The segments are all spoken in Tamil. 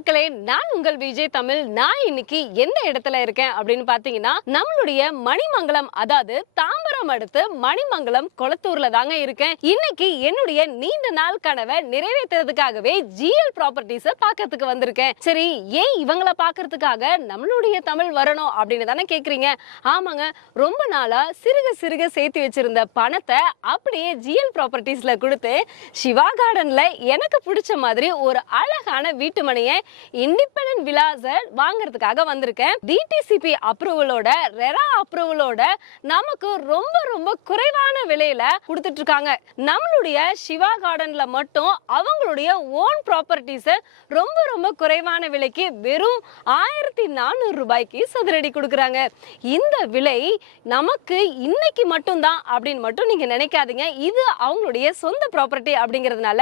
மக்களே, நான் உங்கள் விஜய் தமிழ். நான் இன்னைக்கு எந்த இடத்துல இருக்கேன் அப்படின்னு பாத்தீங்கன்னா, நம்மளுடைய மணிமங்கலம், அதாவது தாம்பரம் அடுத்து மணிமங்கலம் கொளத்தூர்ல தாங்க இருக்கேன். இன்னைக்கு என்னுடைய நீண்ட நாள் கனவை நிறைவேற்றுறதுக்காகவே ஜிஎல் ப்ராப்பர்ட்டிஸ பாக்கிறதுக்கு வந்திருக்கேன். சரி, ஏன் இவங்கள பாக்குறதுக்காக நம்மளுடைய தமிழ் வரணும் அப்படின்னு தானே கேக்குறீங்க? ஆமாங்க, ரொம்ப நாளா சிறுக சிறுக சேர்த்து வச்சிருந்த பணத்தை அப்படியே ஜிஎல் ப்ராப்பர்ட்டிஸ்ல கொடுத்து சிவா கார்டன்ல எனக்கு பிடிச்ச மாதிரி ஒரு அழகான வீட்டு மனையை இண்டிபெண்டன்ட் விலாஸ வாங்குறதுக்காக வந்திருக்கேன். டிடிசிபி அப்ரூவலோட, ரெரா அப்ரூவலோட நமக்கு ரொம்ப ரொம்ப குறைவான விலையில கொடுத்துட்டு இருக்காங்க. நம்மளுடைய சிவா கார்டன்ல மட்டும் அவங்களுடைய ஓன் ப்ராப்பர்ட்டிஸ ரொம்ப ரொம்ப குறைவான விலைக்கு வெறும் 1400 ரூபாய்க்கு சதுரடி கொடுக்குறாங்க. இந்த விலை நமக்கு இன்னைக்கு மட்டும் தான் அப்படின்னு மட்டும் நீங்க நினைக்காதீங்க. இது அவங்களுடைய சொந்த ப்ராப்பர்ட்டி அப்படிங்கிறதுனால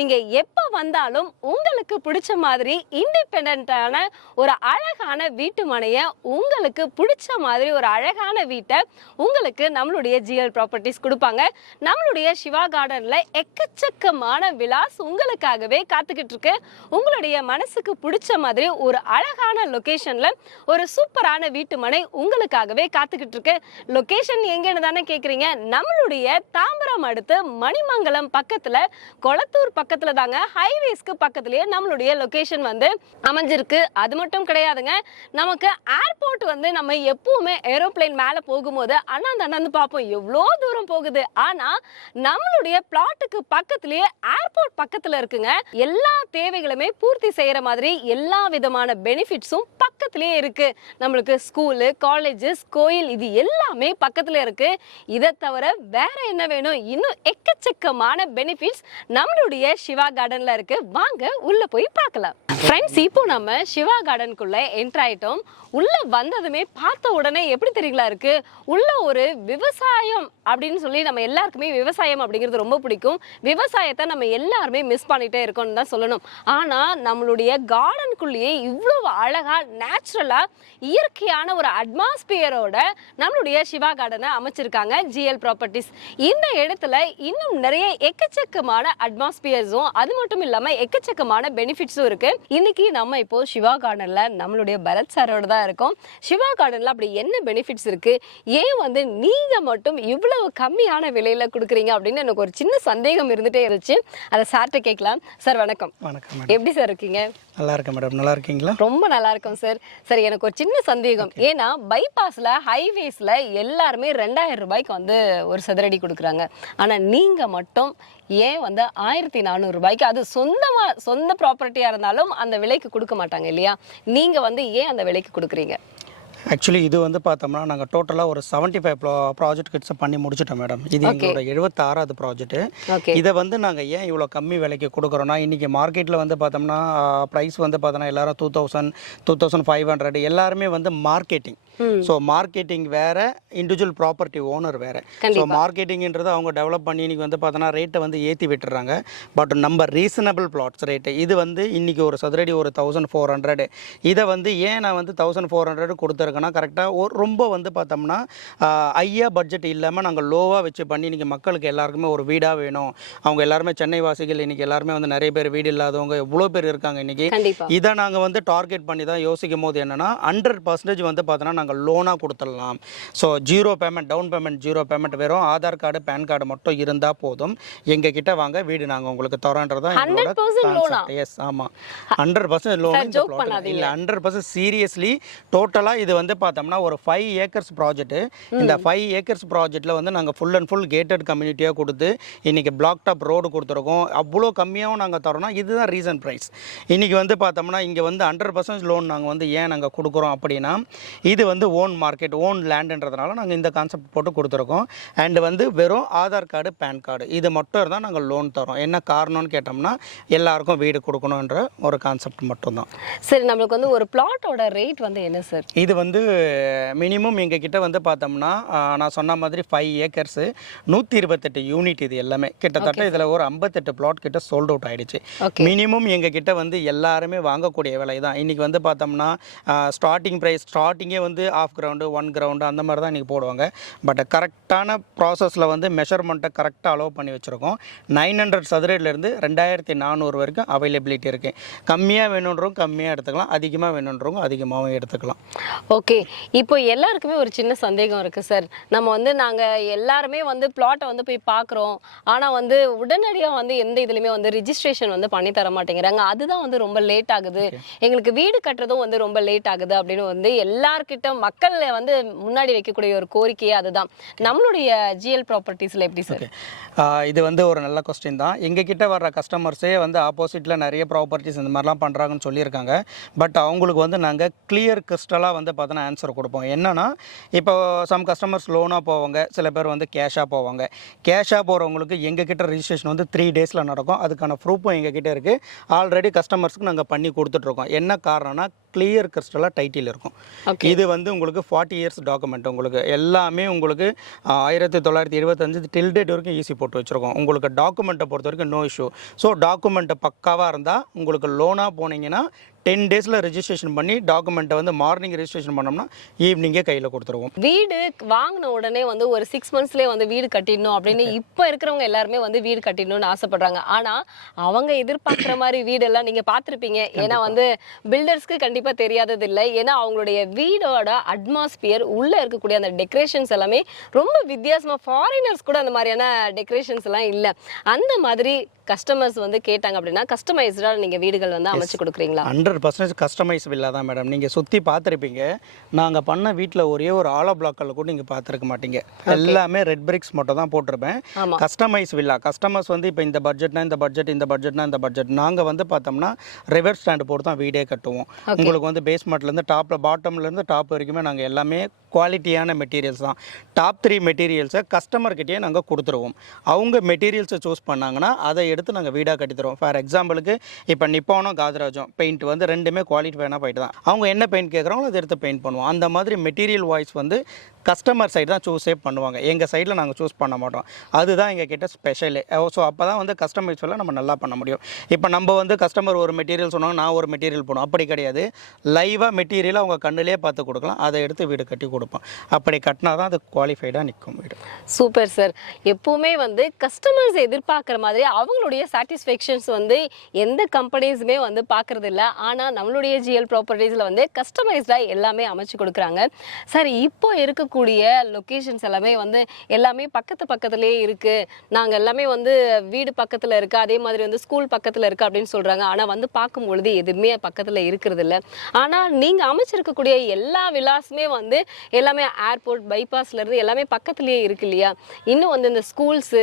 நீங்க எப்ப வந்தாலும் உங்களுக்கு பிடிச்ச மாதிரி இண்டிபெண்டன்டான ஒரு அழகான வீட்டு மனையை, உங்களுக்கு பிடிச்ச மாதிரி ஒரு அழகான வீட்டை உங்களுக்கு நம்மளுடைய ஜிஎல் ப்ராப்பர்ட்டிஸ் கொடுப்பாங்க. நம்மளுடைய சிவா கார்டன்ல எக்கச்சக்கமான விலாஸ் உங்களுக்காகவே காத்துக்கிட்டு இருக்கு. உங்களுடைய மனசுக்கு பிடிச்ச மாதிரி ஒரு அழகான லொகேஷன்ல ஒரு சூப்பரான வீட்டு மனை உங்களுக்காகவே காத்துக்கிட்டு இருக்கு. லொகேஷன் எங்கன்னு தானே கேக்குறீங்க? நம்மளுடைய தாம்பரம் அடுத்து மணிமங்கலம் பக்கத்துல, கொளத்தூர் பக்கத்துல தாங்க, ஹைவேஸ்க்கு பக்கத்துலயே நம்மளுடைய லொகேஷன் வந்து அமைஞ்சிருக்கு. அது மட்டும் கிடையாதுங்க, நமக்கு ஏர்போர்ட் வந்து நம்ம எப்பவுமே ஏரோப்ளேன் மேல போகும்போது அண்ணாந்து பார்ப்போம் எவ்வளோ தூரம் போகுது. ஆனா நம்மளுடைய பிளாட்டுக்கு பக்கத்துலயே ஏர்போர்ட் பக்கத்துல இருக்குங்க. எல்லா தேவைகளுமே பூர்த்தி செய்யற மாதிரி எல்லா விதமான பெனிஃபிட்ஸும் பக்கத்துலயே இருக்கு. நம்மளுக்கு ஸ்கூலு, காலேஜஸ், கோயில், இது எல்லாமே பக்கத்துல இருக்கு. இதை தவிர வேற என்ன வேணும்? இன்னும் எக்கச்சக்கமான பெனிஃபிட்ஸ் நம்மளுடைய சிவா கார்டன்ல இருக்கு. வாங்க உள்ள போய் பார்க்கலாம். ஃப்ரெண்ட்ஸ், இப்போ நம்ம சிவா கார்டனுக்குள்ள என்டர் ஆயிட்டோம். உள்ள வந்ததுமே பார்த்த உடனே எப்படி தெரியுங்களா இருக்கு? உள்ள ஒரு விவசாயம் அப்படின்னு சொல்லி, நம்ம எல்லாருக்குமே விவசாயம் அப்படிங்கிறது ரொம்ப பிடிக்கும். விவசாயத்தை நம்ம எல்லாருமே மிஸ் பண்ணிட்டே இருக்கோம்னு தான் சொல்லணும். ஆனா நம்மளுடைய கார்டனுக்குள்ளேயே இவ்வளவு அழகா நேச்சுரலா இயற்கையான ஒரு அட்மாஸ்பியரோட நம்மளுடைய சிவா கார்டனை அமைச்சிருக்காங்க ஜிஎல் ப்ராப்பர்ட்டிஸ். இந்த இடத்துல இன்னும் நிறைய எக்கச்சக்கமான அட்மாஸ்பியர்ஸும் அது மட்டும் இல்லாம எக்கச்சக்கமான பெனிஃபிட்ஸும் இருக்கு. இன்னைக்கு நம்ம இப்போ சிவா கார்டன்ல நம்மளுடைய பரத் சாரோட தான் இருக்கோம். சிவா கார்டன்ல அப்படி என்ன பெனிஃபிட்ஸ் இருக்கு, ஏன் வந்து நீங்க மட்டும் இவ்வளவு கம்மியான விலையில கொடுக்குறீங்க அப்படின்னு எனக்கு ஒரு சின்ன சந்தேகம் இருந்துட்டே இருந்துச்சு. அதை சார்ட்ட கேட்கலாம். சார் வணக்கம். வணக்கம். எப்படி சார் இருக்கீங்க? நல்லா இருக்கேன் மேடம். நல்லா இருக்கீங்களா? ரொம்ப நல்லா இருக்கும் சார். சரி, எனக்கு ஒரு சின்ன சந்தேகம். ஏன்னா பைபாஸ்ல, ஹைவேஸ்ல எல்லாருமே 2000 ரூபாய்க்கு வந்து ஒரு சதுரடி கொடுக்குறாங்க. ஆனா நீங்க மட்டும் ஏன் வந்து 1400 ரூபாய்க்கு, அது சொந்த ப்ராப்பர்ட்டியா இருந்தாலும் அந்த விலைக்கு கொடுக்க மாட்டாங்க இல்லையா? நீங்க வந்து ஏன் அந்த விலைக்கு கொடுக்குறீங்க? ஆக்சுவலி இது வந்து பார்த்தோம்னா நாங்கள் டோட்டலாக ஒரு 75 ப்ராஜெக்ட் கிட்ஸ் பண்ணி முடிச்சிட்டோம் மேடம். இது எங்களோட 76வது ப்ராஜெக்ட். இதை வந்து நாங்கள் ஏன் இவ்வளோ கம்மி விலைக்கு கொடுக்குறோன்னா, இன்றைக்கி மார்க்கெட்டில் வந்து பார்த்தோம்னா ப்ரைஸ் வந்து பார்த்தோன்னா எல்லாரும் 2000, 2500 எல்லாருமே வந்து மார்க்கெட்டிங். ஸோ மார்க்கெட்டிங் வேறு, இண்டிவிஜுவல் ப்ராப்பர்ட்டி ஓனர் வேறு. ஸோ மார்க்கெட்டிங்கிறது அவங்க டெவலப் பண்ணி இன்றைக்கி வந்து பார்த்தோன்னா ரேட்டை வந்து ஏற்றி விட்டுறாங்க. பட் நம்ம ரீசனபிள் பிளாட்ஸ் ரேட்டு இது வந்து இன்றைக்கி ஒரு சதுரடி ஒரு 1400. இதை வந்து ஏன் நான் வந்து 1400 கொடுத்துருக்கேன்னா, கரெக்டாக ரொம்ப வந்து பார்த்தோம்னா ஹையாக பட்ஜெட் இல்லாமல் நாங்கள் லோவாக வச்சு பண்ணி இன்றைக்கி மக்களுக்கு எல்லாருக்குமே ஒரு வீடாக வேணும். அவங்க எல்லாருமே சென்னை வாசிகள், இன்றைக்கி எல்லாருமே வந்து நிறைய பேர் வீடு இல்லாதவங்க எவ்வளோ பேர் இருக்காங்க இன்றைக்கி. இதை நாங்கள் வந்து டார்கெட் பண்ணி தான் யோசிக்கும் போது என்னென்னா 100% வந்து பார்த்தோன்னா நாங்கள் லோனாக கொடுத்துடலாம். So zero payment, down payment, zero payment, வெறும் ஆதார் கார்டு, பேன் கார்டு மட்டும் இருந்தால் போதும். எங்கள் கிட்ட வாங்க, வீடு நாங்கள் உங்களுக்கு தரோன்றதான் எங்களோட கான்செப்ட். எஸ், ஆமாம், 100% லோன் இல்லை, 100% சீரியஸ்லி. டோட்டலாக இது வந்து பார்த்தோம்னா ஒரு 5 ஏக்கர்ஸ் ப்ராஜெக்ட். இந்த 5 ஏக்கர்ஸ் ப்ராஜெக்டில் வந்து நாங்கள் ஃபுல் அண்ட் ஃபுல் கேட்டட் கம்யூனிட்டியாக கொடுத்து இன்றைக்கி பிளாக் டாப் ரோடு கொடுத்துருக்கோம். அவ்வளோ கம்மியாகவும் நாங்கள் தரோம்னா இதுதான் ரீசன் ப்ரைஸ். இன்றைக்கி வந்து பார்த்தோம்னா இங்கே வந்து 100% லோன் நாங்கள் வந்து ஏன் நாங்கள் கொடுக்குறோம் அப்படின்னா, இது வந்து ஓன் மார்க்கெட், ஓன் லேண்டுன்றதுனால நாங்கள் இந்த கான்செப்ட் போட்டு கொடுத்துருக்கோம். அண்ட் வந்து வெறும் ஆதார் கார்டு, பேன் கார்டு இது மட்டும் இருந்தால் நாங்கள் லோன் தரோம். என்ன காரணம்னு கேட்டோம்னா, எல்லாருக்கும் வீடு கொடுக்கணுன்ற ஒரு கான்செப்ட் மட்டும்தான். சரி, நம்மளுக்கு வந்து ஒரு பிளாட்டோட ரேட் வந்து என்ன சார்? இது வந்து வந்து மினிமம் எங்ககிட்ட வந்து பார்த்தோம்னா நான் சொன்ன மாதிரி 5 ஏக்கர்ஸு 128 யூனிட் இது எல்லாமே கிட்டத்தட்ட இதில் ஒரு 58 பிளாட் கிட்ட சோல்ட் அவுட் ஆகிடுச்சு. மினிமம் எங்ககிட்ட வந்து எல்லாருமே வாங்கக்கூடிய விலை தான். இன்றைக்கி வந்து பார்த்தோம்னா ஸ்டார்டிங் ப்ரைஸ் ஸ்டார்டிங்கே வந்து ஆஃப் கிரவுண்டு 1 கிரவுண்டு அந்த மாதிரி தான் இன்றைக்கி போடுவாங்க. பட் கரெக்டான ப்ராசஸில் வந்து மெஷர்மெண்ட்டை கரெக்டாக அலோவ் பண்ணி வச்சுருக்கோம். 900 சதுரடிலேருந்து 2400 வரைக்கும் அவைலபிலிட்டி இருக்குது. கம்மியாக வேணுன்றவங்க கம்மியாக எடுத்துக்கலாம், அதிகமாக வேணுன்றவங்க அதிகமாகவும் எடுத்துக்கலாம். ஓகே, இப்போ எல்லாருக்குமே ஒரு சின்ன சந்தேகம் இருக்குது சார். நம்ம வந்து நாங்கள் எல்லாருமே வந்து பிளாட்டை வந்து போய் பார்க்குறோம், ஆனால் வந்து உடனடியாக வந்து எந்த இதுலையுமே வந்து ரிஜிஸ்ட்ரேஷன் வந்து பண்ணி தர மாட்டேங்கிறாங்க. அதுதான் வந்து ரொம்ப லேட் ஆகுது, எங்களுக்கு வீடு கட்டுறதும் வந்து ரொம்ப லேட் ஆகுது அப்படின்னு வந்து எல்லார்கிட்ட மக்கள் வந்து முன்னாடி வைக்கக்கூடிய ஒரு கோரிக்கையே அதுதான். நம்மளுடைய ஜிஎல் ப்ராப்பர்ட்டிஸில் எப்படி சார்? இது வந்து ஒரு நல்ல கொஸ்டின் தான். எங்ககிட்ட வர்ற கஸ்டமர்ஸே வந்து ஆப்போசிட்டில் நிறைய ப்ராப்பர்ட்டிஸ் இந்த மாதிரிலாம் பண்ணுறாங்கன்னு சொல்லியிருக்காங்க. பட் அவங்களுக்கு வந்து நாங்கள் கிளியர் கிறிஸ்டலாக வந்து பார்த்தோன்னா ஆன்சர் கொடுப்போம். என்னன்னா, இப்போ சம் கஸ்டமர்ஸ் லோனாக போவாங்க, சில பேர் வந்து கேஷாக போவாங்க. கேஷாக போகிறவங்களுக்கு எங்ககிட்ட ரிஜிஸ்ட்ரேஷன் வந்து 3 டேஸில் நடக்கும். அதுக்கான ப்ரூஃபும் எங்ககிட்ட இருக்குது. ஆல்ரெடி கஸ்டமர்ஸ்க்கு நாங்கள் பண்ணி கொடுத்துட்ருக்கோம். என்ன காரணம்னா, கிளியர் கிறிஸ்டலாக டைட்டில் இருக்கும். இது வந்து உங்களுக்கு 40 இயர்ஸ் டாக்குமெண்ட். உங்களுக்கு எல்லாமே உங்களுக்கு 1975 டில் டேட் வரைக்கும் ஈஸி போட்டு வச்சுருக்கோம். உங்களுக்கு டாக்குமெண்ட்டை பொறுத்த வரைக்கும் நோ இஷ்யூ. ஸோ டாக்குமெண்ட்டை பக்காவாக இருந்தால் உங்களுக்கு லோனாக போனீங்கன்னா 10 டேஸில் ரெஜிஸ்ட்ரேஷன் பண்ணி டாக்குமெண்ட்டை வந்து மார்னிங் ரெஜிஸ்ட்ரேஷன் பண்ணோம்னா ஈவினிங்கே கையில் கொடுத்துருவோம். வீடு வாங்கின உடனே வந்து ஒரு 6 மந்த்ஸ்லேயே வந்து வீடு கட்டிடணும் அப்படின்னு இப்போ இருக்கிறவங்க எல்லாருமே வந்து வீடு கட்டிடணும்னு ஆசைப்படுறாங்க. ஆனால் அவங்க எதிர்பார்க்குற மாதிரி வீடெல்லாம் நீங்கள் பார்த்துருப்பீங்க. ஏன்னா வந்து பில்டர்ஸ்க்கு கண்டிப்பாக தெரியாதது இல்லை. ஏன்னா அவங்களுடைய வீடோட அட்மாஸ்பியர் உள்ளே இருக்கக்கூடிய அந்த டெக்கரேஷன்ஸ் எல்லாமே ரொம்ப வித்தியாசமாக, ஃபாரினர்ஸ் கூட அந்த மாதிரியான டெக்கரேஷன்ஸ் எல்லாம் இல்லை. அந்த மாதிரி கஸ்டமர்ஸ் வந்து கேட்டாங்க அப்படின்னா கஸ்டமைஸ்டாக நீங்கள் வீடுகள் வந்து அமைச்சு கொடுக்குறீங்களா? 100% கஸ்டமைஸ் வில்லா தான் மேடம். நீங்கள் சுற்றி பார்த்துருப்பீங்க. நாங்கள் பண்ண வீட்டில் ஒரே ஒரு ஆலோ பிளாக்கில் கூட நீங்கள் பார்த்துருக்க மாட்டீங்க. எல்லாமே ரெட் பிரிக்ஸ் மட்டும் தான் போட்டிருப்பேன். Customise villa. கஸ்டமர்ஸ் வந்து இப்போ இந்த பட்ஜெட்னா இந்த பட்ஜெட், இந்த பட்ஜெட்னா இந்த பட்ஜெட். நாங்கள் வந்து பார்த்தோம்னா ரிவர்ஸ் ஸ்டாண்டு போட்டு தான் வீடே கட்டுவோம். உங்களுக்கு வந்து பேஸ்மெண்ட்லேருந்து பாட்டம்லேருந்து டாப் வரைக்குமே நாங்கள் எல்லாமே குவாலிட்டியான மெட்டீரியல்ஸ் தான். டாப் 3 மெட்டீரியல்ஸை கஸ்டமர்கிட்டயே நாங்கள் கொடுத்துருவோம். அவங்க மெட்டீரியல்ஸை சூஸ் பண்ணாங்கன்னா அதை எடுத்து நாங்கள் வீடாக கட்டி தருவோம். ஃபார் எக்ஸாம்பிளுக்கு இப்போ நிப்பானோ காதராஜும் பெயிண்ட் வந்து ரெண்டுமே குவாலிட்டியான போயிட்டு தான். அவங்க என்ன பெயிண்ட் கேட்குறாங்களோ அதை எடுத்து பெயிண்ட் பண்ணுவோம். அந்த மாதிரி மெட்டீரியல் வாய்ஸ் வந்து கஸ்டமர் சைடு தான் சூஸே பண்ணுவாங்க. எங்கள் சைடில் நாங்கள் சூஸ் பண்ண மாட்டோம். அதுதான் எங்கள் கிட்ட ஸ்பெஷலே. ஸோ அப்போ தான் வந்து கஸ்டமைஸ்ல நம்ம நல்லா பண்ண முடியும். இப்போ நம்ம வந்து கஸ்டமர் ஒரு மெட்டீரியல் சொன்னாங்க, நான் ஒரு மெட்டீரியல் போடுவோம். அப்படி கிடையாது. லைவாக மெட்டீரியலை அவங்க கண்ணிலே பார்த்து கொடுக்கலாம். அதை எடுத்து வீடு கட்டி கொடுப்போம். அப்படி கட்டினா தான் அது குவாலிஃபைடாக நிற்கும் வீடு. Super sir. எப்பவுமே வந்து கஸ்டமர்ஸ் எதிர்பார்க்குற மாதிரி அவங்களுடைய சாட்டிஸ்ஃபேக்ஷன்ஸ் வந்து எந்த கம்பெனிஸுமே வந்து பார்க்குறது இல்லை. ஆனால் நம்மளுடைய ஜிஎல் ப்ராப்பர்ட்டிஸில் வந்து கஸ்டமைஸ்டாக எல்லாமே அமைச்சு கொடுக்குறாங்க. சார், இப்போ இருக்கக்கூடிய லொக்கேஷன்ஸ் எல்லாமே வந்து எல்லாமே பக்கத்துலேயே இருக்குது. நாங்கள் எல்லாமே வந்து வீடு பக்கத்தில் இருக்குது, அதே மாதிரி வந்து ஸ்கூல் பக்கத்தில் இருக்குது அப்படின்னு சொல்கிறாங்க. ஆனால் வந்து பார்க்கும்பொழுது எதுவுமே பக்கத்தில் இருக்கிறது இல்லை. ஆனால் நீங்கள் அமைச்சிருக்கக்கூடிய எல்லா விலாஸுமே வந்து எல்லாமே ஏர்போர்ட் பைபாஸ்லேருந்து எல்லாமே பக்கத்துலேயே இருக்கு இல்லையா? இன்னும் வந்து இந்த ஸ்கூல்ஸு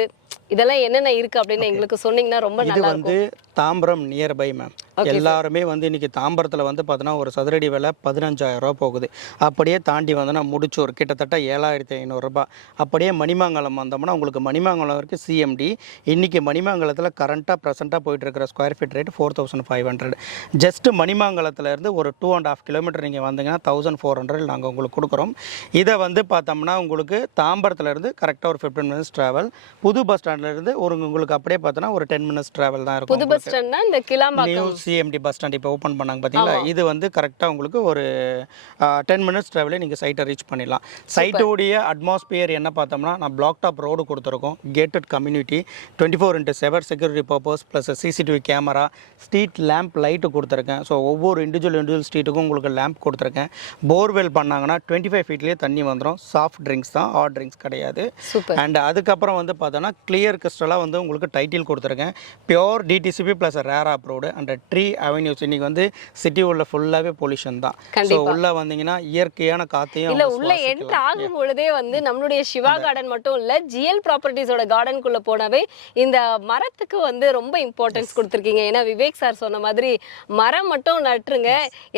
இதெல்லாம் என்னென்ன இருக்குது அப்படின்னு எங்களுக்கு சொன்னீங்கன்னா ரொம்ப நல்லா இருக்கும். இது வந்து தாம்பரம் நியர்பை மேம். எல்லாருமே வந்து இன்றைக்கி தாம்பரத்தில் வந்து பார்த்தோன்னா ஒரு சதுரடி விலை 15,000 ரூபா போகுது. அப்படியே தாண்டி வந்தோன்னா முடிச்சூர் கிட்டத்தட்ட 7,500 ரூபாய். அப்படியே மணிமங்கலம் வந்தோம்னா உங்களுக்கு மணிமங்கலம் வரைக்கும் சிஎம்டி. இன்றைக்கி மணிமங்கலத்தில் கரண்ட்டாக ப்ரெசென்ட்டாக போயிட்டு இருக்கிற ஸ்கொயர் ஃபீட் ரேட் 4,500. ஜஸ்ட்டு மணிமங்கலத்துலேருந்து ஒரு 2.5 கிலோமீட்டர் நீங்கள் வந்தீங்கன்னா 1,400 நாங்கள் உங்களுக்கு கொடுக்குறோம். இதை வந்து பார்த்தோம்னா உங்களுக்கு தாம்பரத்துலேருந்து கரெக்டாக ஒரு 15 மினிட்ஸ் ட்ராவல். புது பஸ் ஸ்டாண்ட்லேருந்து உங்களுக்கு அப்படியே பார்த்தோன்னா ஒரு 10 மினிட்ஸ் ட்ராவல் தான் இருக்கும். புது பஸ் ஸ்டாண்ட்னா இந்த கிளாம்பாக்கம் சிஎம்டி பஸ் ஸ்டாண்ட் இப்போ ஓப்பன் பண்ணாங்க பார்த்தீங்களா? இது வந்து கரெக்டாக உங்களுக்கு ஒரு 10 மினிட்ஸ் ட்ராவலே நீங்கள் சைட்டை ரீச் பண்ணிடலாம். சைட்டோடைய அட்மாஸ்பியர் என்ன பார்த்தோம்னா, நான் பிளாக் டாப் ரோடு கொடுத்துருக்கோம். Gated community 24/7 security purpose plus CCTV camera, street lamp light கொடுத்துருக்கேன். ஸோ ஒவ்வொரு இண்டிவிஜுவல் ஸ்ட்ரீட்டுக்கும் உங்களுக்கு லேம்ப் கொடுத்துருக்கேன். போர்வெல் பண்ணாங்கன்னா 25 ஃபீட்லேயே தண்ணி வந்துடும். சாஃப்ட் ட்ரிங்க்ஸ் தான், ஹாட் ட்ரிங்க்ஸ் கிடையாது. அண்ட் அதுக்கப்புறம் வந்து பார்த்தோன்னா கிளியர் கிறிஸ்டலாக வந்து உங்களுக்கு டைட்டில் கொடுத்துருக்கேன். Pure DTCP plus RERA approved and tree avenues. இன்னைக்கு வந்து சிட்டி உள்ள ஃபுல்லாவே பொல்யூஷன் தான். ஸோ உள்ள வந்தீங்கன்னா இயற்கையான காத்தையும் இல்ல உள்ள என்ட்ரு ஆகும் பொழுதே வந்து நம்மளுடைய சிவா கார்டன் மட்டும் இல்ல, ஜிஎல் ப்ராப்பர்ட்டிஸோட கார்டனுக்குள்ள போனவே இந்த மரத்துக்கு வந்து ரொம்ப இம்பார்ட்டன்ஸ் கொடுத்துருக்கீங்க. ஏன்னா விவேக் சார் சொன்ன மாதிரி மரம் மட்டும் நட்டுருங்க,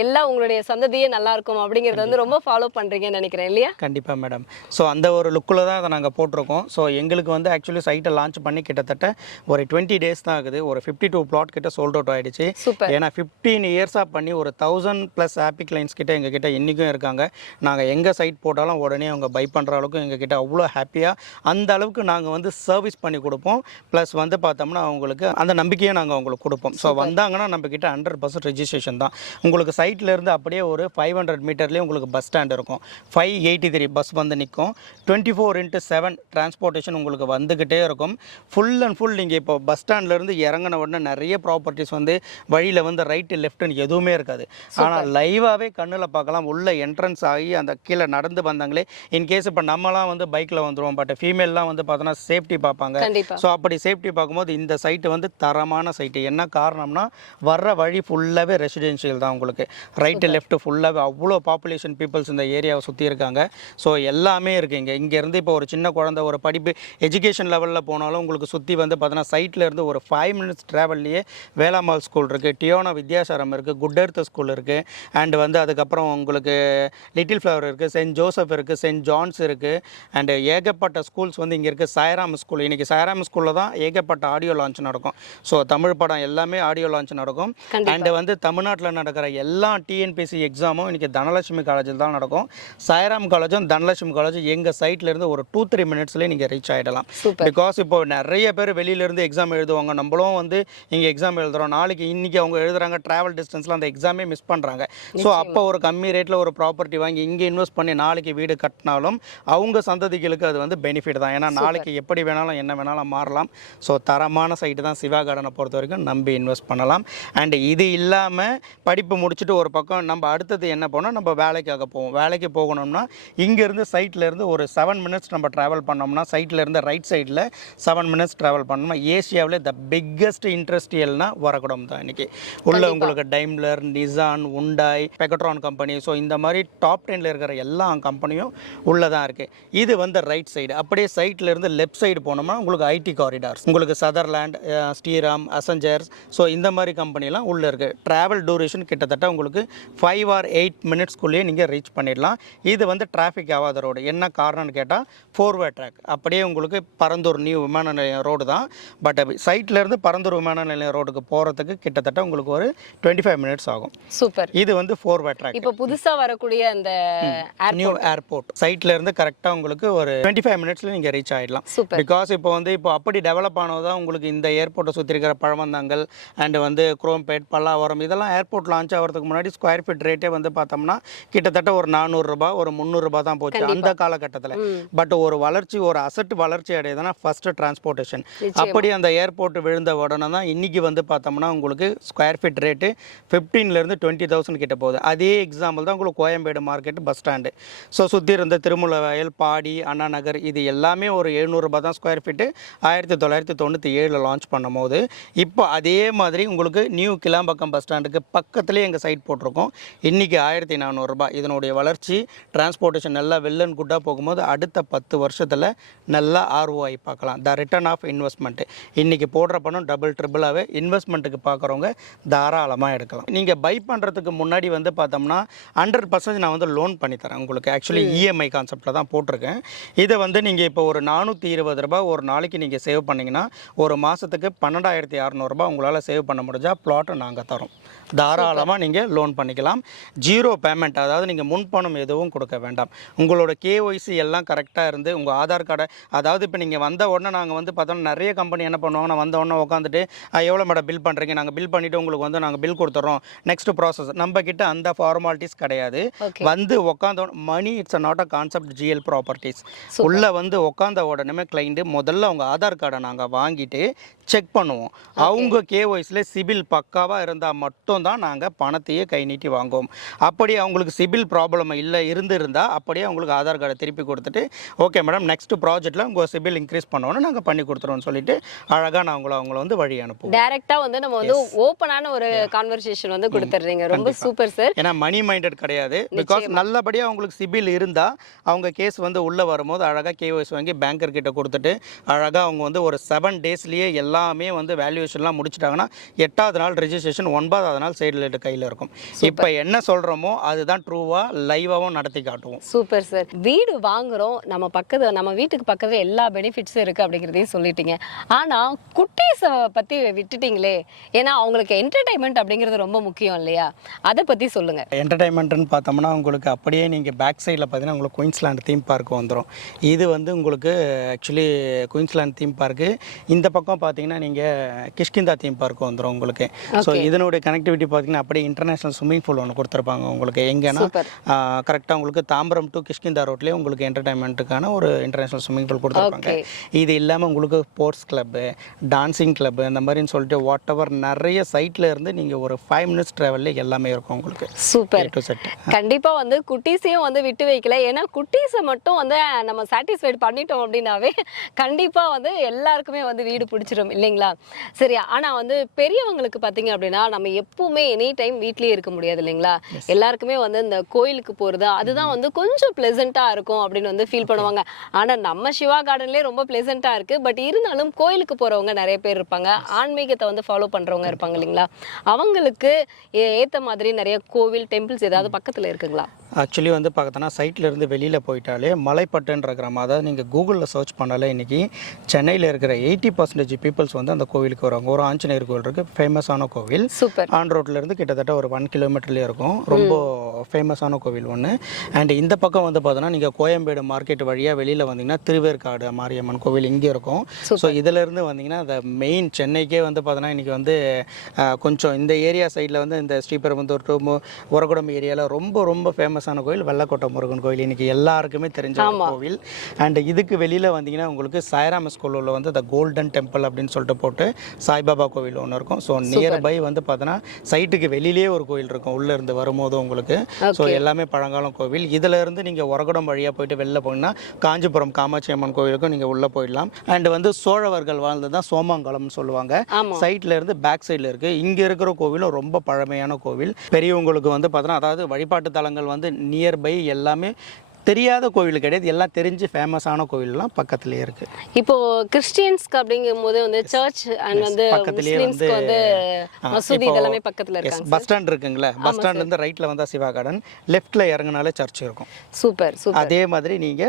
எல்லாம் உங்களுடைய சந்ததியே நல்லா இருக்கும் அப்படிங்கறத வந்து ரொம்ப ஃபாலோ பண்றீங்கன்னு நினைக்கிறேன் இல்லையா? கண்டிப்பா மேடம். ஸோ அந்த ஒரு லுக்கில் தான் அதை நாங்கள் போட்டிருக்கோம். ஸோ எங்களுக்கு வந்து ஆக்சுவலி சைட்டை லான்ச் பண்ணி கிட்டத்தட்ட ஒரு 20 டேஸ் தான் ஆகுது. ஒரு 52 பிளாட் கிட்ட சோல்ட் அவுட் ஆயிடுச்சு. சூப்பர். ஏன்னா 15 இயர்ஸாக பண்ணி ஒரு 1000+ ஹாப்பி கிளைண்ட்ஸ் கிட்ட எங்ககிட்ட இன்றைக்கும் இருக்காங்க. நாங்கள் எங்கே சைட் போட்டாலும் உடனே அவங்க பை பண்ணுற அளவுக்கு எங்ககிட்ட அவ்வளோ ஹாப்பியாக அந்த அளவுக்கு நாங்கள் வந்து சர்வீஸ் பண்ணி கொடுப்போம். ப்ளஸ் வந்து பார்த்தோம்னா அவங்களுக்கு அந்த நம்பிக்கையை நாங்கள் அவங்களுக்கு கொடுப்போம். ஸோ வந்தாங்கன்னா நம்மக்கிட்ட 100% ரெஜிஸ்ட்ரேஷன் தான். உங்களுக்கு சைட்லேருந்து அப்படியே ஒரு 500 மீட்டர்லேயே உங்களுக்கு பஸ் ஸ்டாண்ட் இருக்கும். 583 பஸ் வந்து நிற்கும். 24/7 டிரான்ஸ்போர்ட்டேஷன் உங்களுக்கு வந்துக்கிட்டே இருக்கும். ஃபுல் அண்ட் ஃபுல் நீங்கள் இப்போ பஸ் ஸ்டாண்ட்லேருந்து இறங்கின உடனே நிறைய ப்ராப்பர்ட்டிஸ் வந்து வழியில் வந்து ரைட்டு லெஃப்ட்டுன்னு எதுவுமே இருக்காது. ஆனால் லைவாகவே கண்ணில் பார்க்கலாம். உள்ள என்ட்ரன்ஸ் ஆகி அந்த கீழே நடந்து வந்தாங்களே, இன்கேஸ் இப்போ நம்மலாம் வந்து பைக்கில் வந்துடுவோம், பட் ஃபீமேல்லாம் வந்து பார்த்தோன்னா சேஃப்டி பார்ப்பாங்க. ஸோ அப்படி சேஃப்டி பார்க்கும்போது இந்த சைட்டு வந்து தரமான சைட்டு. என்ன காரணம்னா வர்ற வழி ஃபுல்லாகவே ரெசிடென்ஷியல் தான். உங்களுக்கு ரைட்டு லெஃப்ட்டு ஃபுல்லாகவே அவ்வளோ பாப்புலேஷன் பீப்புள்ஸ் இந்த ஏரியாவை சுற்றி இருக்காங்க. ஸோ எல்லாமே இருக்குது இங்கேருந்து இப்போ ஒரு சின்ன குழந்தை ஒரு படிப்பு எஜுகேஷன் லெவலில் போனாலும் உங்களுக்கு சுற்றி வந்து பார்த்தோன்னா சைட்டில் இருந்து ஒரு 5 மினிட்ஸ் ட்ராவல்லையே வேளாமால் ஸ்கூல் இருக்குது, டியோனா வித்யாசாரம் இருக்குது, குட் எர்த் ஸ்கூல் இருக்குது, அண்ட் வந்து அதுக்கப்புறம் உங்களுக்கு லிட்டில் ஃப்ளவர் இருக்குது, சென்ட் ஜோசப் இருக்குது, சென்ட் ஜான்ஸ் இருக்குது, அண்டு ஏகப்பட்ட ஸ்கூல்ஸ் வந்து இங்கே இருக்குது. சாய்ராம் ஸ்கூல், இன்றைக்கி சாய்ராம் ஸ்கூலில் தான் ஏகப்பட்ட ஆடியோ லான்ச் நடக்கும். ஸோ தமிழ் படம் எல்லாமே ஆடியோ லான்ச் நடக்கும். அண்டு வந்து தமிழ்நாட்டில் நடக்கிற எல்லா டிஎன்பிஎஸ்சி எக்ஸாமும் இன்றைக்கி தனலட்சுமி காலேஜில் தான் நடக்கும். சாய்ராம் காலேஜும் தனலட்சுமி காலேஜும் எங்கள் சைட்லேருந்து ஒரு 2-3 மினிட்ஸ்லேயே நீங்கள் ரீச் ஆகிடலாம். பிகாஸ் இப்போ நிறைய பேர் வெளியிலேருந்து எக்ஸாம் எழுதுவாங்க. நம்மளும் வந்து இங்கே எக்ஸாம் எழுதுகிறோம். நாளைக்கு இன்றைக்கி அவங்க எழுதுகிறாங்க, ட்ராவல் டிஸ்டன்ஸில் அந்த எக்ஸாமே மிஸ் பண்ணுறாங்க. ஸோ அப்போ ஒரு கம்மி ரேட்டில் ஒரு ப்ராப்பர்ட்டி வாங்கி இங்கே இன்வெஸ்ட் பண்ணி நாளைக்கு வீடு கட்டினாலும் அவங்க சந்ததிகளுக்கு அது வந்து பெனிஃபிட் தான். ஏன்னா நாளைக்கு எப்படி வேணாலும் என்ன வேணாலும் மாறலாம். ஸோ தரமான சைட்டு தான் சிவா கார்டனை பொறுத்த வரைக்கும் நம்பி இன்வெஸ்ட் பண்ணலாம். அண்ட் இது இல்லாமல் படிப்பு முடிச்சுட்டு ஒரு பக்கம் நம்ம அடுத்தது என்ன போனால் நம்ம வேலைக்காக போவோம். வேலைக்கு போகணும்னா இங்கேருந்து சைட்லேருந்து ஒரு 7 மினிட்ஸ் நம்ம ட்ராவல் பண்ணோம்னா சைட்லேருந்து ரைட் சைடில் 7 மினிட்ஸ் ட்ராவல் பண்ணோம்னா ஏசியாவிலே த பிக்கஸ்ட் இண்டஸ்ட்ரியல்னா வரக்கூடம் தான். இன்றைக்கி உள்ள உங்களுக்கு Daimler, Nissan, Hyundai, Pegatron company, so இந்த மாதிரி டாப் 10ல் இருக்கிற எல்லா கம்பெனியும் உள்ளே தான் இருக்குது. இது வந்து ரைட் சைடு. அப்படியே சைட்லேருந்து லெஃப்ட் சைடு போனோம்னா உங்களுக்கு ஐடி காரிடார்ஸ், உங்களுக்கு சதர்லேண்ட், ஸ்ரீராம், அசஞ்சர்ஸ், ஸோ இந்த மாதிரி கம்பெனிலாம் உள்ளே இருக்குது. ட்ராவல் டூரேஷன் கிட்டத்தட்ட உங்களுக்கு 5 or 8 மினிட்ஸ்க்குள்ளேயே நீங்கள் ரீச் பண்ணிடலாம். இது வந்து டிராஃபிக் ஆகாத ரோடு. என்ன காரணம்னு கேட்டால் 4-வே ட்ராக். அப்படியே உங்களுக்கு பரந்தூர் நியூ விமான நிலையம் ரோடு தான். பட் சைட்லேருந்து பரந்தூர் விமான நிலையம் ரோடுக்கு போகிறதுக்கு கிட்டத்தட்ட உங்களுக்கு ஒரு 25 மினிட்ஸ் ஆகும். சூப்பர். இது வந்து 4-வே ட்ராக். இப்போ புதுசாக வரக்கூடிய அந்த நியூ ஏர்போர்ட் சைட்லேருந்து கரெக்டாக உங்களுக்கு ஒரு 25 மினிட்ஸில் நீங்கள் ரீச் ஆகிடலாம். பிகாஸ் இப்போ வந்து இப்போ அப்படி டெவலப் ஆனதான் உங்களுக்கு இந்த ஏர்போர்ட்டை சுற்றி இருக்கிற பழவந்தாங்கல் அண்ட் வந்து குரோம்பேட், பல்லாவரம் இதெல்லாம் ஏர்போர்ட் லான்ச் ஆகிறதுக்கு முன்னாடி ஸ்கொயர் ஃபீட் ரேட்டே வந்து பார்த்தோம்னா கிட்டத்தட்ட ஒரு 400 ரூபாய், ஒரு 300 ரூபாய் தான் போச்சு அந்த காலகட்டத்தில். பட் ஒரு வளர்ச்சி, ஒரு அசட் வளர்ச்சி அடையதுன்னா ஃபர்ஸ்ட் டிரான்ஸ்போர்ட்டேஷன். அப்படி அந்த ஏர்போர்ட் விழுந்த உடனே தான் இன்னைக்கு வந்து பார்த்தோம்னா உங்களுக்கு ஸ்கொயர் ஃபீட் ரேட்டு 15,000 to 20,000 கிட்ட போகுது. அதே எக்ஸாம்பிள் தான் உங்களுக்கு Koyambedu market, bus stand. So சுற்றி இருந்த திருமுலவயல், பாடி, அண்ணா நகர் இது எல்லாமே ஒரு 700 ரூபாய் தான் ஸ்கொயர் ஃபீட்டு 1997 லான்ச் பண்ணும் போது. இப்போ அதே மாதிரி உங்களுக்கு நியூ கிளாம்பாக்கம் பஸ் ஸ்டாண்டுக்கு பக்கத்துலேயே எங்கள் சைட் போட்டிருக்கோம். இன்றைக்கி 1400 ரூபாய். இதனுடைய வளர்ச்சி டிரான்ஸ்போர்ட்டேஷன் நல்லா வெல் அண்ட் குட்டாக போகும்போது அடுத்த 10 வருஷத்தில் நல்லா ROI பார்க்கலாம். The return of investment. இன்றைக்கி போடுற பணம் டபுள் ட்ரிபிளாகவே இன்வெஸ்ட்மெண்ட்டுக்கு பார்க்குறவங்க தாராளமாக எடுக்கலாம். நீங்கள் பை பண்ணுறதுக்கு முன்னாடி வந்து பார்த்தோம்னா 100% நான் வந்து லோன் பண்ணித்தரேன் உங்களுக்கு. ஆக்சுவலி EMI கான்செப்டில் தான் போட்டிருக்கேன். இதை வந்து நீங்கள் இப்போ ஒரு 420 ரூபாய் ஒரு நாளைக்கு நீங்கள் சேவ் பண்ணிங்கன்னா ஒரு மாதத்துக்கு 12,600 ரூபாய் உங்களால் சேவ் பண்ண முடிஞ்சால் பிளாட்டை நாங்கள் தரோம். தாராளமாக நீங்கள் லோன் பண்ணிக்கலாம். 0 பேமெண்ட், அதாவது நீங்கள் முன்பணம் எதுவும் கொடுக்க வேண்டாம். உங்களோட KYC எல்லாம் கரெக்டாக இருந்து உங்கள் ஆதார் கார்டை, அதாவது இப்போ நீங்கள் வந்த உடனே நாங்கள் வந்து பார்த்தோம்னா நிறைய கம்பெனி என்ன பண்ணுவாங்க, நான் வந்த உடனே உட்காந்துட்டு எவ்வளோ மேடம் பில் பண்ணுறீங்க, நாங்கள் பில் பண்ணிவிட்டு உங்களுக்கு வந்து நாங்கள் பில் கொடுத்துட்றோம், நெக்ஸ்ட் ப்ராசஸ். நம்ம கிட்ட அந்த ஃபார்மாலிட்டிஸ் கிடையாது. வந்து உட்காந்த மணி it's not a concept. GL properties உள்ளே வந்து உட்காந்த உடனே கிளைண்ட்டு முதல்ல அவங்க ஆதார் கார்டை நாங்கள் வாங்கிட்டு செக் பண்ணுவோம். அவங்க KYCல சிபில் பக்காவாக இருந்தால் மட்டும் தான் நாங்கள் பணத்தையே கை நீட்டி வாங்குவோம். அப்படி அவங்களுக்கு சிபில் ப்ராப்ளம் இல்லை இருந்தால் அப்படியே அவங்களுக்கு ஆதார் கார்டை திருப்பி கொடுத்துட்டு ஓகே மேடம் நெக்ஸ்ட் ப்ராஜெக்ட்டில் உங்கள் சிபில் இன்க்ரீஸ் பண்ணோன்னு நாங்கள் பண்ணி கொடுத்துருவோம்னு சொல்லிட்டு அழகாக நான் அவங்கள வந்து வழி அனுப்புவோம். டேரெக்டாக வந்து நம்ம வந்து ஓப்பனான ஒரு கான்வர்சேஷன் வந்து கொடுத்துட்றீங்க. ரொம்ப சூப்பர் சார். ஏன்னா மணி மைண்டட் கிடையாது. பிகாஸ் நல்லபடியாக அவங்களுக்கு சிபில் இருந்தால் அவங்க கேஸ் வந்து உள்ளே வரும்போது அழகாக KYC வாங்கி பேங்கர் கிட்ட கொடுத்துட்டு அழகாக அவங்க வந்து ஒரு 7 டேஸ்லேயே எல்லாமே வந்து வேல்யூவேஷன்லாம் முடிச்சிட்டாங்கன்னா 8வது நாள் ரெஜிஸ்ட்ரேஷன், 9வது நாள் சைடில் கையில் இருக்கும். இப்போ என்ன சொல்கிறோமோ அதுதான் ட்ரூவாக லைவாகவும் நடத்தி காட்டுவோம். Super sir. வீடு வாங்குறோம், நம்ம வீட்டுக்கு பக்கத்தில் எல்லா பெனிஃபிட்ஸும் இருக்குது அப்படிங்கிறதையும் சொல்லிட்டீங்க. ஆனால் குட்டீஸை பற்றி விட்டுட்டீங்களே, ஏன்னா அவங்கள உங்களுக்கு என்டர்டைன்மெண்ட் அப்படிங்கிறது ரொம்ப முக்கியம் இல்லையா? அதை பற்றி சொல்லுங்கள். என்டர்டைன்மெண்ட்னு பார்த்தோம்னா உங்களுக்கு அப்படியே நீங்கள் பேக் சைடில் பார்த்தீங்கன்னா உங்களுக்கு குயின்ஸ்லாண்ட் தீம் பார்க் வந்துடும். இது வந்து உங்களுக்கு ஆக்சுவலி குயின்ஸ்லாண்ட் தீம் பார்க்கு. இந்த பக்கம் பார்த்தீங்கன்னா நீங்கள் கிஷ்கிந்தா தீம் பார்க் வந்துடும் உங்களுக்கு. ஸோ இதனுடைய கனெக்டிவிட்டி பார்த்தீங்கன்னா அப்படியே இன்டர்நேஷனல் ஸ்விம்மிங் பூல் ஒன்று கொடுத்துருப்பாங்க உங்களுக்கு. எங்கன்னா கரெக்டாக உங்களுக்கு தாம்பரம் டு கிஷ்கிந்தா ரோட்லேயே உங்களுக்கு என்டர்டைன்மெண்ட்டுக்கான ஒரு இன்டர்நேஷனல் ஸ்விம்மிங் பூல் கொடுத்துருப்பாங்க. இது இல்லாமல் உங்களுக்கு ஸ்போர்ட்ஸ் கிளப்பு, டான்சிங் கிளப்பு அந்த மாதிரின்னு சொல்லிட்டு வாட் எவர் நிறைய சைட்டில் இருந்து நீங்கள் ஒரு 5 minutes ட்ராவலில் எல்லாமே இருக்கும் உங்களுக்கு. சூப்பர். கண்டிப்பாக வந்து குட்டீஸையும் வந்து விட்டு வைக்கல. ஏன்னா குட்டீஸை மட்டும் வந்து நம்ம சாட்டிஸ்ஃபைட் பண்ணிட்டோம் அப்படின்னாவே கண்டிப்பாக வந்து எல்லாருக்குமே வந்து வீடு பிடிச்சிரும் இல்லைங்களா? சரி, ஆனால் வந்து பெரியவங்களுக்கு பார்த்தீங்க அப்படின்னா நம்ம எப்பவுமே எனி டைம் வீட்லேயே இருக்க முடியாது இல்லைங்களா? எல்லாருக்குமே வந்து இந்த கோயிலுக்கு போகிறது அதுதான் வந்து கொஞ்சம் ப்ளசண்ட்டாக இருக்கும் அப்படின்னு வந்து ஃபீல் பண்ணுவாங்க. ஆனால் நம்ம சிவா கார்டன்லேயே ரொம்ப ப்ளசண்ட்டாக இருக்குது. பட் இருந்தாலும் கோயிலுக்கு போகிறவங்க நிறைய பேர் இருப்பாங்க, ஆன்மீகத்தை வந்து ஃபாலோ பண்ணுறவங்க இருப்பாங்க இல்லைங்களா? அவங்களுக்கு ஏற்ற மாதிரி நிறைய கோவில் டெம்பிள்ஸ் ஏதாவது பக்கத்தில் இருக்குங்களா? ஆக்சுவலி வந்து பார்த்தோன்னா சைட்டில் இருந்து வெளியில் போயிட்டாலே மலைப்பட்டுன்ற கிராமம், அதாவது நீங்கள் கூகுளில் சர்ச் பண்ணாலே இன்றைக்கி சென்னையில் இருக்கிற 80% பீப்புள்ஸ் வந்து அந்த கோவிலுக்கு வருவாங்க. ஒரு ஆஞ்சநேயர் கோவில் இருக்குது, ஃபேமஸான கோவில். சூப்பர். ஆன் ரோட்லேருந்து கிட்டத்தட்ட ஒரு 1 கிலோமீட்டர்லேயே இருக்கும். ரொம்ப ஃபேமஸான கோவில் ஒன்று. அண்ட் இந்த பக்கம் வந்து பார்த்தோன்னா நீங்கள் கோயம்பேடு மார்க்கெட் வழியாக வெளியில் வந்தீங்கன்னா திருவேற்காடு மாரியம்மன் கோவில் இங்கே இருக்கும். ஸோ இதிலேருந்து வந்தீங்கன்னா அந்த மெயின் சென்னைக்கே வந்து பார்த்தோன்னா இன்றைக்கி வந்து கொஞ்சம் இந்த ஏரியா சைடில் வந்து இந்த ஸ்ரீபெரும்புதூர் டு உரகுடம் ஏரியாவில் ரொம்ப ரொம்ப ஃபேமஸான கோவில் வெள்ளக்கோட்டை முருகன் கோவில். இன்றைக்கி எல்லாருக்குமே தெரிஞ்ச கோவில். அண்ட் இதுக்கு வெளியில் வந்தீங்கன்னா உங்களுக்கு சாய்ராம் ஸ்கூலில் வந்து த கோல்டன் டெம்பிள் அப்படின்னு சொல்லிட்டு போட்டு சாய்பாபா கோவில் ஒன்று இருக்கும். ஸோ நியர்பை வந்து பார்த்தோன்னா சைட்டுக்கு வெளியிலேயே ஒரு கோவில் இருக்கும் உள்ளே இருந்து வரும்போது உங்களுக்கு. ஸோ எல்லாமே பழங்காலம் கோவில். இதில் இருந்து நீங்கள் உரகுடம் வழியாக போயிட்டு வெளில போனீங்கன்னா காஞ்சிபுரம் காமாட்சி அம்மன் கோவிலுக்கும் நீங்கள் உள்ளே போயிடலாம். அண்ட் வந்து சோழவர்கள் வாழ்ந்து தான் சோமாங்கலம்னு சொல்லுவாங்க. சைட்டில் இருந்து பேக் சைடில் இருக்குது. இங்கே இருக்கிற கோவிலும் ரொம்ப பழமையான கோவில். பெரியவங்களுக்கு வந்து பார்த்தோன்னா அதாவது வழிபாட்டு தலங்கள் வந்து நியர்பை எல்லாமே தெரியாத கோவில் கிடையாது, எல்லாம் தெரிஞ்சு ஃபேமஸான கோவில்லாம் பக்கத்துலேயே இருக்கு. இப்போ கிறிஸ்டியன்ஸ்க்கு அப்படிங்கும் போது வந்து சர்ச் அண்ட் வந்து பக்கத்துலேயே வந்து மசூதி இதெல்லாமே பக்கத்துல இருக்காங்க. பஸ் ஸ்டாண்ட் இருக்குங்களா, பஸ் ஸ்டாண்ட்ல இருந்து ரைட்ல வந்தா சிவா கார்டன், லெஃப்ட்ல இறங்குனாலே சர்ச் இருக்கும். Super super. அதே மாதிரி நீங்க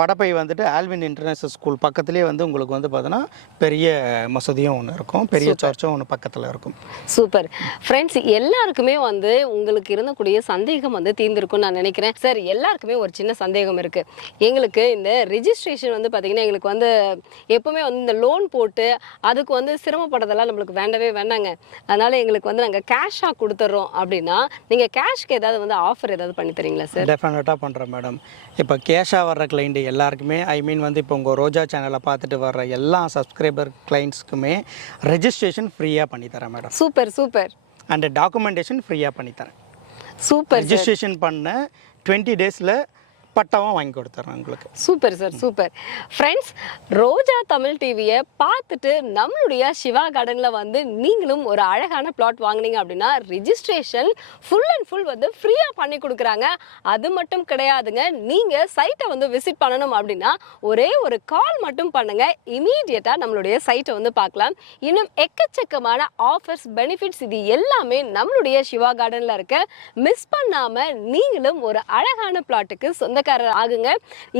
படப்பை வந்துட்டு ஆல்வின் இன்டர்நேஷனல் ஸ்கூல் பக்கத்துலேயே வந்து உங்களுக்கு வந்து பார்த்தோன்னா பெரிய மசூதியும் ஒன்று இருக்கும், பெரிய சர்ச்சும் ஒன்று பக்கத்தில் இருக்கும். சூப்பர் ஃப்ரெண்ட்ஸ், எல்லாருக்குமே வந்து உங்களுக்கு இருந்தக்கூடிய சந்தேகம் வந்து தீர்ந்திருக்கும்னு நான் நினைக்கிறேன். சார், எல்லாருக்குமே ஒரு சின்ன சந்தேகம் இருக்குது. எங்களுக்கு இந்த ரிஜிஸ்ட்ரேஷன் வந்து பார்த்திங்கன்னா எங்களுக்கு வந்து எப்போவுமே வந்து இந்த லோன் போட்டு அதுக்கு வந்து சிரமப்படுறதெல்லாம் நம்மளுக்கு வேண்டவே வேண்டாங்க. அதனால் எங்களுக்கு வந்து நாங்கள் கேஷாக கொடுத்துட்றோம் அப்படின்னா நீங்கள் கேஷ்க்கு ஏதாவது வந்து ஆஃபர் ஏதாவது பண்ணி தரீங்களா சார்? டெஃபினட்டாக பண்ணுறேன் மேடம். இப்போ கேஷாக வர்ற கிளைண்ட் எல்லாருக்குமே வந்து இப்போ உங்கள் ரோஜா சேனலை பார்த்துட்டு வர்ற எல்லா சப்ஸ்கிரைபர் கிளைண்ட்ஸ்க்குமே ரெஜிஸ்ட்ரேஷன் ஃப்ரீயாக பண்ணித்தரேன் madam. Super super. And documentation ஃப்ரீயாக பண்ணித்தரேன். சூப்பர். ரெஜிஸ்ட்ரேஷன் பண்ண 20 days பட்டாவும் வாங்கி கொடுத்துட்றேன் உங்களுக்கு. Super sir, super. ஃப்ரெண்ட்ஸ், ரோஜா தமிழ் டிவியை பார்த்துட்டு நம்மளுடைய சிவா கார்டனில் வந்து நீங்களும் ஒரு அழகான பிளாட் வாங்கினீங்க அப்படின்னா ரிஜிஸ்ட்ரேஷன் ஃபுல் அண்ட் ஃபுல் வந்து ஃப்ரீயாக பண்ணி கொடுக்குறாங்க. அது மட்டும் கிடையாதுங்க, நீங்கள் சைட்டை வந்து விசிட் பண்ணணும் அப்படின்னா ஒரே ஒரு கால் மட்டும் பண்ணுங்க, இமீடியட்டாக நம்மளுடைய சைட்டை வந்து பார்க்கலாம். இன்னும் எக்கச்சக்கமான ஆஃபர்ஸ், பெனிஃபிட்ஸ் இது எல்லாமே நம்மளுடைய சிவா கார்டனில் இருக்க. மிஸ் பண்ணாமல் நீங்களும் ஒரு அழகான பிளாட்டுக்கு சொந்தக்காரர் ஆகுங்க.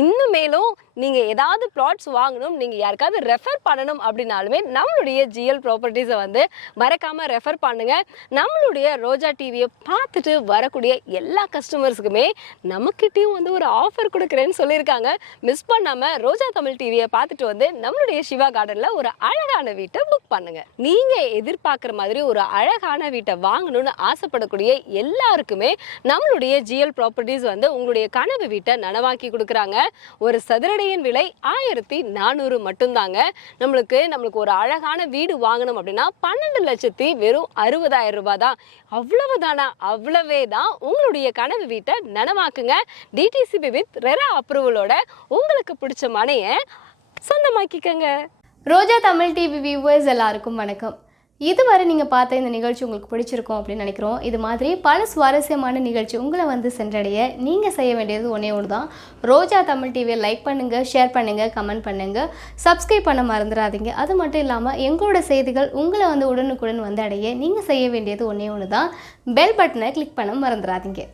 இன்னும் மேலும் நீங்க ஏதாவது பிளாட்ஸ் வாங்கணும், நீங்க யாருக்காவது ரெஃபர் பண்ணணும் அப்படின்னாலுமே நம்மளுடைய ஜிஎல் ப்ராப்பர்ட்டிஸை வந்து மறக்காம ரெஃபர் பண்ணுங்க. நம்மளுடைய ரோஜா டிவியை பார்த்துட்டு வரக்கூடிய எல்லா கஸ்டமர்ஸுக்குமே நமக்கிட்டையும் வந்து ஒரு ஆஃபர் கொடுக்குறேன்னு சொல்லியிருக்காங்க. மிஸ் பண்ணாம ரோஜா தமிழ் டிவியை பார்த்துட்டு வந்து நம்மளுடைய சிவா கார்டன்ல ஒரு அழகான வீட்டை புக் பண்ணுங்க. நீங்க எதிர்பார்க்குற மாதிரி ஒரு அழகான வீட்டை வாங்கணும்னு ஆசைப்படக்கூடிய எல்லாருக்குமே நம்மளுடைய ஜிஎல் ப்ராப்பர்ட்டிஸ் வந்து உங்களுடைய கனவு வீட்டை நனவாக்கி கொடுக்குறாங்க. ஒரு சதுரடியின் விலை 1400 மட்டும்தாங்க. நம்மளுக்கு ஒரு அழகான வீடு வாங்கணும் அப்படின்னா 12 லட்சத்தி வெறும் 60,000 ரூபாய் தான். அவ்வளவுதானா? அவ்வளவே தான். உங்களுடைய கனவு வீட்டை நனவாக்குங்க. டிடிசிபி வித் ரெரா அப்ரூவலோட உங்களுக்கு பிடிச்ச மனையை சொந்தமாக்கிக்கங்க. ரோஜா தமிழ் டிவி வியூவர்ஸ் எல்லாருக்கும் வணக்கம். இதுவரை நீங்கள் பார்த்த இந்த நிகழ்ச்சி உங்களுக்கு பிடிச்சிருக்கும் அப்படின்னு நினைக்கிறோம். இது மாதிரி பல சுவாரஸ்யமான நிகழ்ச்சி உங்களை வந்து சென்றடைய நீங்கள் செய்ய வேண்டியது ஒன்றே ஒன்று தான். ரோஜா தமிழ் டிவியை லைக் பண்ணுங்கள், ஷேர் பண்ணுங்கள், கமெண்ட் பண்ணுங்கள், சப்ஸ்கிரைப் பண்ண மறந்துடாதீங்க. அது மட்டும் இல்லாமல் எங்களோட செய்திகள் உங்களை வந்து உடனுக்குடன் வந்து அடைய நீங்கள் செய்ய வேண்டியது ஒன்றே ஒன்று தான், பெல் பட்டனை கிளிக் பண்ண மறந்துடாதீங்க.